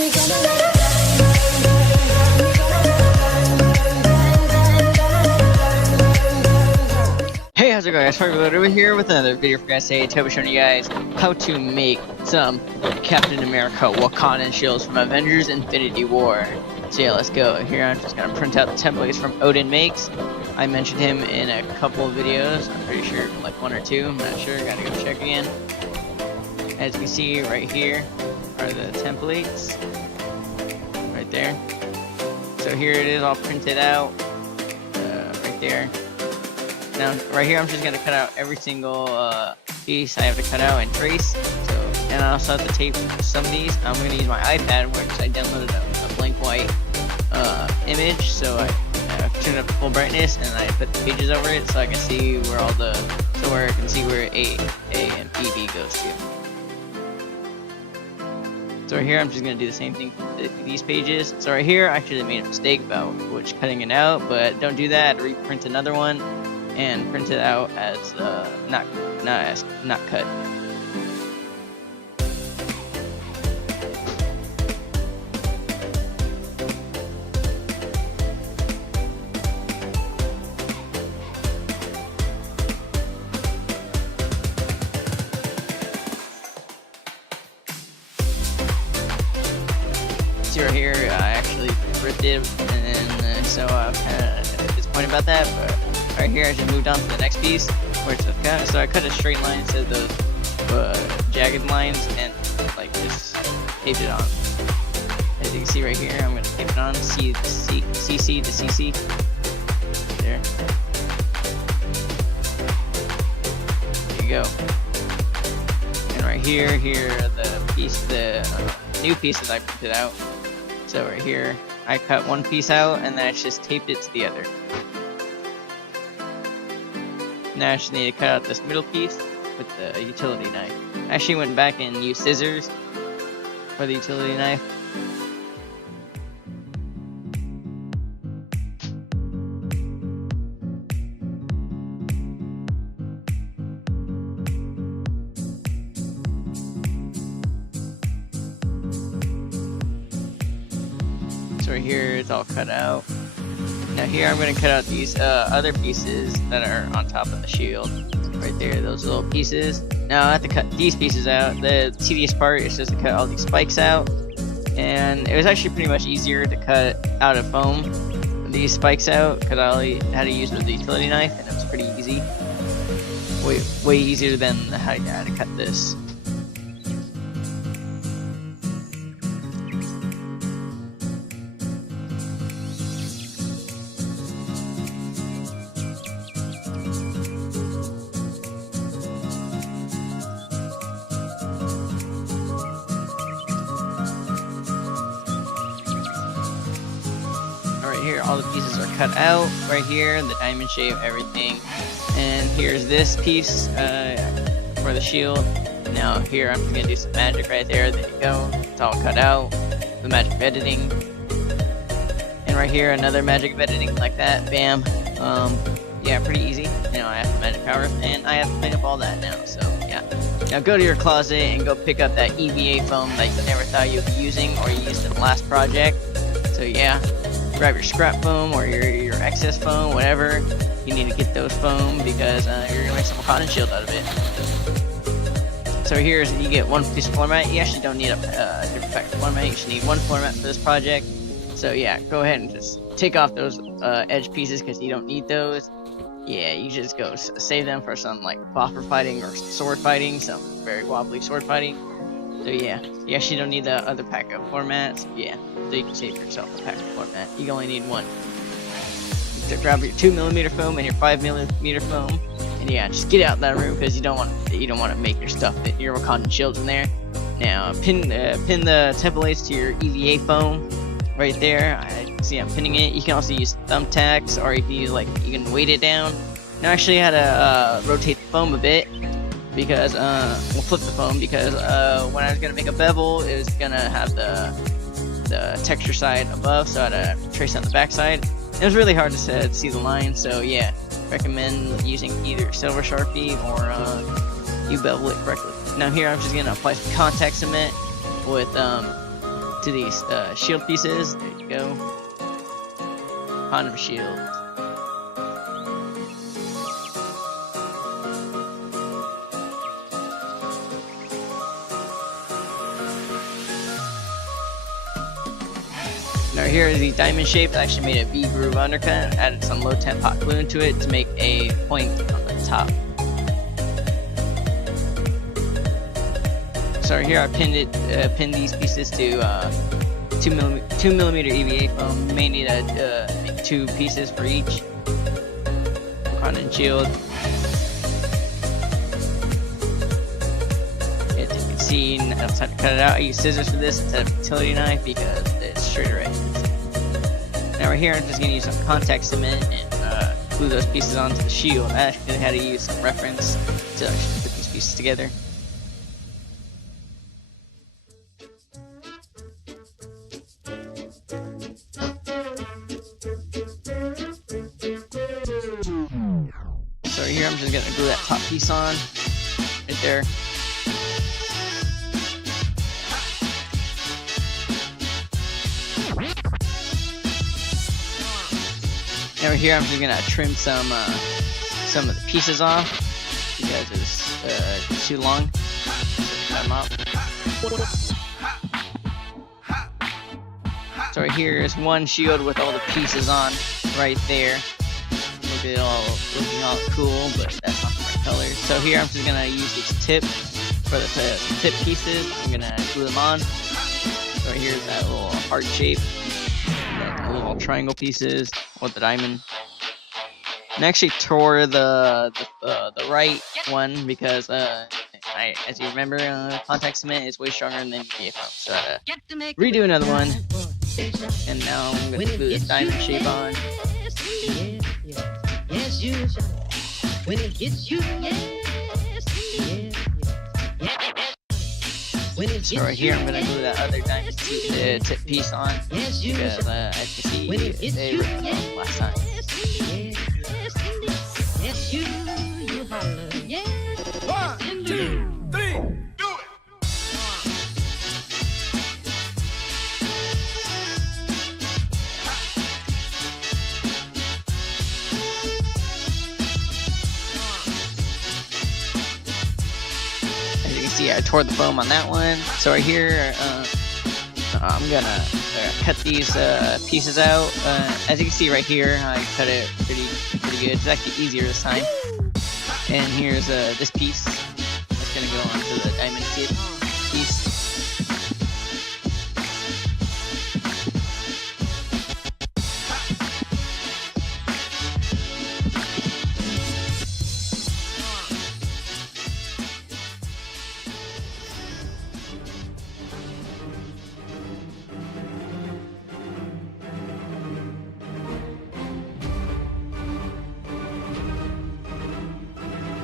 Hey, how's it going guys? Fargo over here with another video for you guys today. Toby showing you guys how to make some Captain America Wakanda shields from Avengers Infinity War. So yeah, let's go. Here I'm just gonna print out the templates from Odin Makes. I mentioned him in a couple of videos. I'm pretty sure like one or two. I'm not sure. Gotta go check again. As you can see right here are the templates. Right there. So here it is all printed out. Right there. Now, right here, I'm just gonna cut out every single piece I have to cut out and trace. So, and I also have to tape some of these. I'm gonna use my iPad, which I downloaded a blank white image. So I turned up full brightness and I put the pages over it, so I can see where all the where I can see where A and B goes to. So right here, I'm just gonna do the same thing for these pages. So right here, I actually made a mistake about which cutting it out, but don't do that. Reprint another one and print it out as not cut. See right here, I actually ripped it, and so I'm kind of disappointed about that, but right here I just moved on to the next piece, where it's cut. So I cut a straight line instead of those jagged lines, and like just taped it on. As you can see right here, I'm gonna tape it on CC to CC. There. There you go. And right here are the new pieces I printed out. So right here, I cut one piece out, and then I just taped it to the other. Now I just need to cut out this middle piece with the utility knife. I actually went back and used scissors for the utility knife. So right here it's all cut out. Now here I'm going to cut out these other pieces that are on top of the shield. Right there, those little pieces. Now I have to cut these pieces out. The tedious part is just to cut all these spikes out. And it was actually pretty much easier to cut out of foam these spikes out, because I only had to use the utility knife, and it was pretty easy. Way easier than how to cut this. Right here, all the pieces are cut out. Right here, the diamond shape, everything. And here's this piece for the shield. Now here, I'm gonna do some magic right there. There you go. It's all cut out. The magic of editing. And right here, another magic of editing like that. Bam. Yeah, pretty easy. You know, I have the magic powers, and I have to clean up all that now. So yeah. Now go to your closet and go pick up that EVA foam that you never thought you'd be using, or you used in the last project. So yeah. Grab your scrap foam or your excess foam, whatever. You need to get those foam because you're gonna make some Wakanda shield out of it. So here's, you get one piece of floor mat. You actually don't need a different pack of floor mat. You should need one floor mat for this project. So yeah, go ahead and just take off those edge pieces because you don't need those. Yeah, you just go save them for some like boffer fighting or sword fighting, some very wobbly sword fighting. So yeah, you actually don't need the other pack of floor mats. Yeah, so you can save yourself a pack of floor mat. You only need one. So grab your 2mm foam and your 5mm foam, and yeah, just get out that room because you don't want to make your stuff, your Wakanda shields in there. Now pin the templates to your EVA foam right there. I see I'm pinning it. You can also use thumbtacks, or if you like, you can weight it down. Now actually I had to rotate the foam a bit. Because we'll flip the foam, because when I was gonna make a bevel, it was gonna have the texture side above, so I had to trace on the back side. It was really hard to see the line, so yeah, recommend using either silver Sharpie or you bevel it correctly. Now here I'm just gonna apply some contact cement with to these shield pieces. There you go. Quantum shield. Now here is the diamond shape. I actually made a V groove undercut, added some low temp hot glue into it to make a point on the top. So here I pinned these pieces to 2 millimeter EVA foam. You may need to make 2 pieces for each. Wakanda shield. As you can see, now it's time to cut it out. I use scissors for this instead of a utility knife because it's straighter edges. Now right here, I'm just going to use some contact cement and glue those pieces onto the shield. I actually had to use some reference to put these pieces together. So here I'm just going to glue that top piece on right there. Over here I'm just going to trim some of the pieces off because it's too long. Cut them off. So right here is one shield with all the pieces on right there. Looking all cool, but that's not the right color. So here I'm just gonna use these tips for the tip pieces. I'm gonna glue them on. So right here's that little heart shape, the little triangle pieces with the diamond. And I actually tore the right one because as you remember, contact cement is way stronger than EVA foam. So I had to redo another one. And now I'm gonna glue this diamond shape on. Yes, you shall. When it hits you, so right here, I'm gonna glue that other diamond tip piece on because, as you see, they were last time. Yes, you holler. Yes. 1, 2, 3, do it. See, I tore the foam on that one. So right here, I'm gonna cut these pieces out. As you can see right here, I cut it pretty good. It's actually easier this time. And here's this piece that's gonna go onto the diamond tip piece.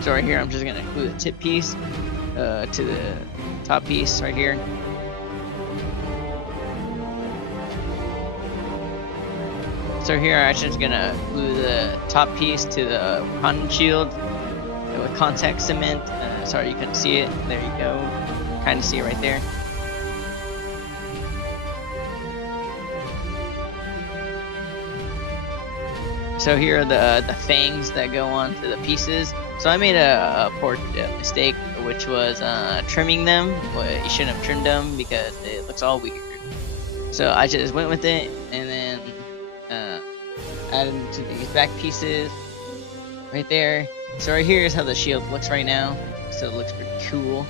So right here, I'm just gonna glue the tip piece to the top piece right here. So here, I'm just gonna glue the top piece to the Wakanda shield with contact cement. Sorry you couldn't see it. There you go. Kind of see it right there. So here are the fangs that go onto the pieces. So I made a poor mistake, which was trimming them. Well, you shouldn't have trimmed them because it looks all weird. So I just went with it and then added them to these back pieces right there. So right here is how the shield looks right now. So it looks pretty cool.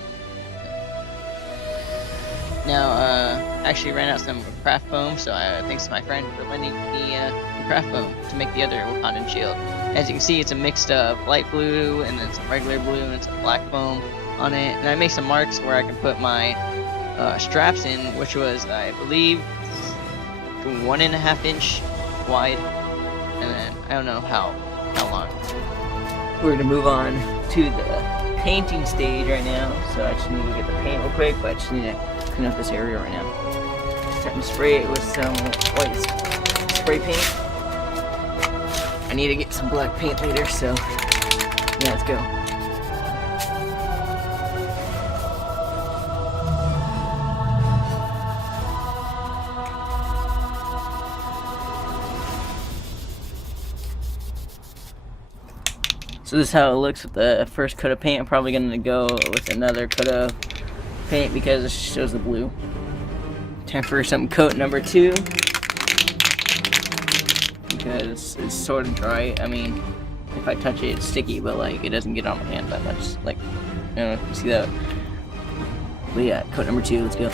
Now, I actually ran out some craft foam, so thanks to my friend for lending me craft foam to make the other Wakandan shield. As you can see, it's a mix of light blue and then some regular blue and some black foam on it. And I made some marks where I can put my straps in, which was, I believe, 1.5 inch wide, and then I don't know how long. We're gonna move on to the painting stage right now. So I just need to get the paint real quick, but I just need to clean up this area right now. Time to spray it with some white spray paint. I need to get some black paint later, so yeah, let's go. So this is how it looks with the first coat of paint. I'm probably going to go with another coat of paint because it shows the blue. Time for some coat number 2. Because it's sort of dry. I mean, if I touch it, it's sticky, but like it doesn't get on my hand that much. Like, I don't know if you see that. But yeah, coat number 2, let's go.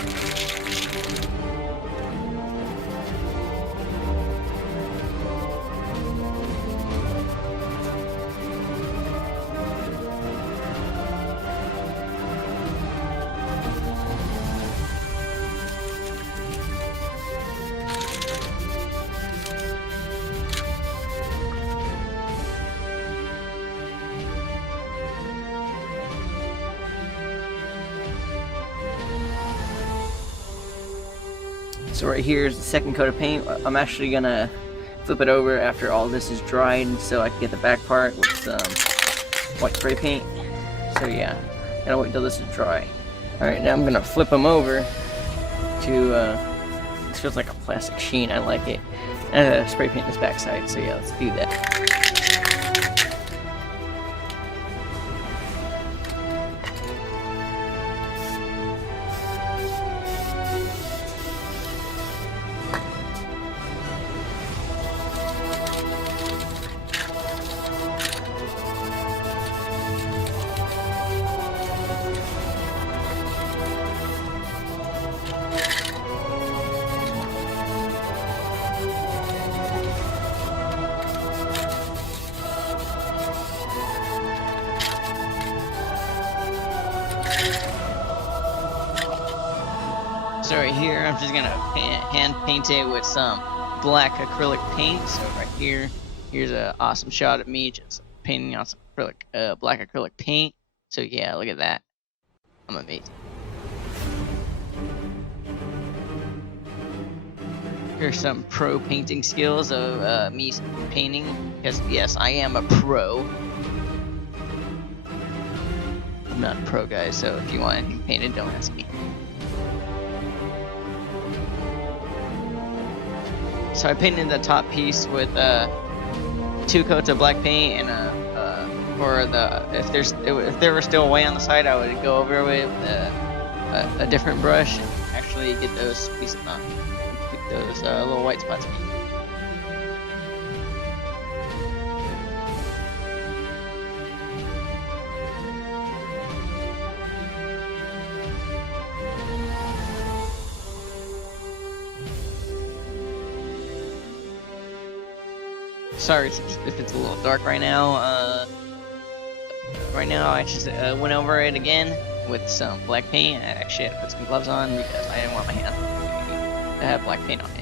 So right here is the second coat of paint. I'm actually gonna flip it over after all this is dried so I can get the back part with some white spray paint. So yeah, gotta wait until this is dry. Alright, now I'm gonna flip them over to, this feels like a plastic sheen, I like it. And spray paint this backside, so yeah, let's do that. So right here, I'm just gonna hand paint it with some black acrylic paint. So right here, here's an awesome shot of me just painting on some acrylic, black acrylic paint. So yeah, look at that. I'm amazing. Here's some pro painting skills of me painting, because yes, I am a pro. I'm not a pro, guys, so if you want anything painted, don't ask me. So I painted the top piece with 2 coats of black paint, and if there were still white on the side, I would go over with a different brush and actually get those pieces on, get those little white spots. Sorry if it's a little dark right now. Right now I just went over it again with some black paint. I actually had to put some gloves on because I didn't want my hand to have black paint on it.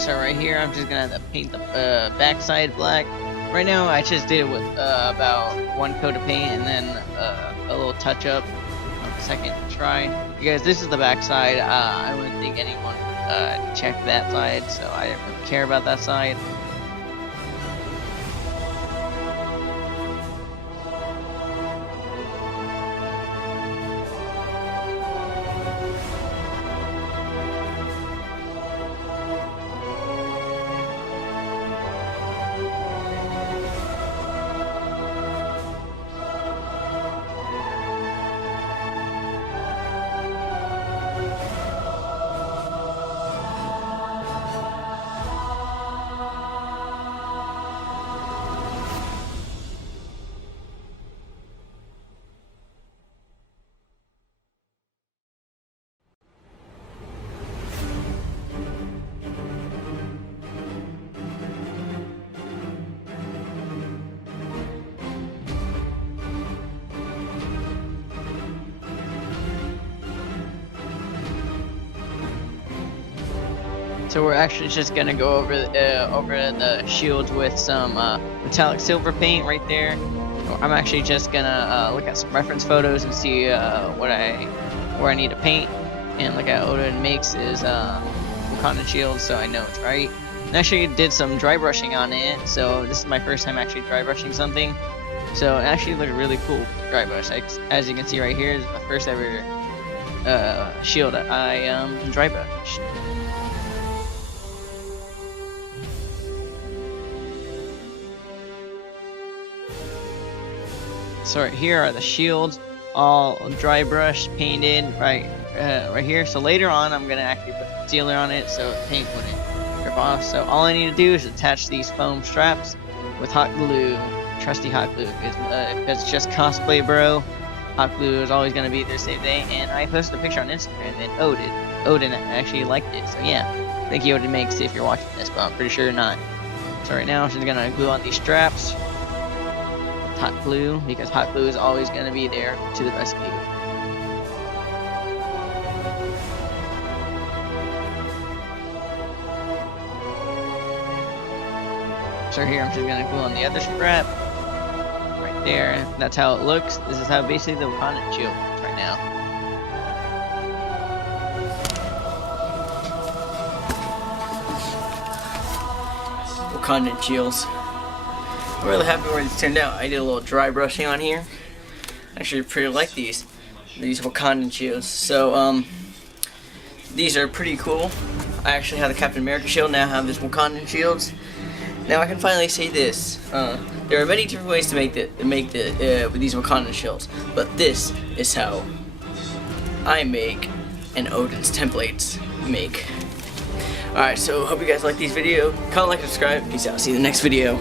So right here, I'm just gonna have to paint the backside black. Right now, I just did it with about 1 coat of paint and then a little touch up on the second try. Because this is the backside, I wouldn't think anyone checked that side, so I didn't really care about that side. So we're actually just gonna go over the shields with some metallic silver paint right there. I'm actually just gonna look at some reference photos and see where I need to paint. And like Odin makes is Wakanda shield, so I know it's right. And actually did some dry brushing on it, so this is my first time actually dry brushing something. So it actually looked really cool dry brush. As you can see right here, this is my first ever shield that I dry brushed. So right here are the shields, all dry brush painted right here. So later on, I'm gonna actually put concealer on it so the paint wouldn't rip off. So all I need to do is attach these foam straps with hot glue, trusty hot glue, because it's just cosplay, bro. Hot glue is always gonna be there, save day. And I posted a picture on Instagram, and Odin actually liked it. So yeah, thank you, Odin makes if you're watching this, but I'm pretty sure you're not. So right now, I'm just gonna glue on these straps. Hot glue, because hot glue is always going to be there to the rescue. So here I'm just going to glue on the other strap right there. That's how it looks. This is how basically the Wakanda shield looks right now. Wakanda shields. I'm really happy where these turned out. I did a little dry brushing on here. Actually, pretty like these Wakandan shields. So these are pretty cool. I actually have the Captain America shield. Now I have this Wakandan shields. Now I can finally say this. There are many different ways to make these Wakandan shields, but this is how I make and Odin's templates make. Alright, so hope you guys like these videos. Comment, like, subscribe. Peace out. See you in the next video.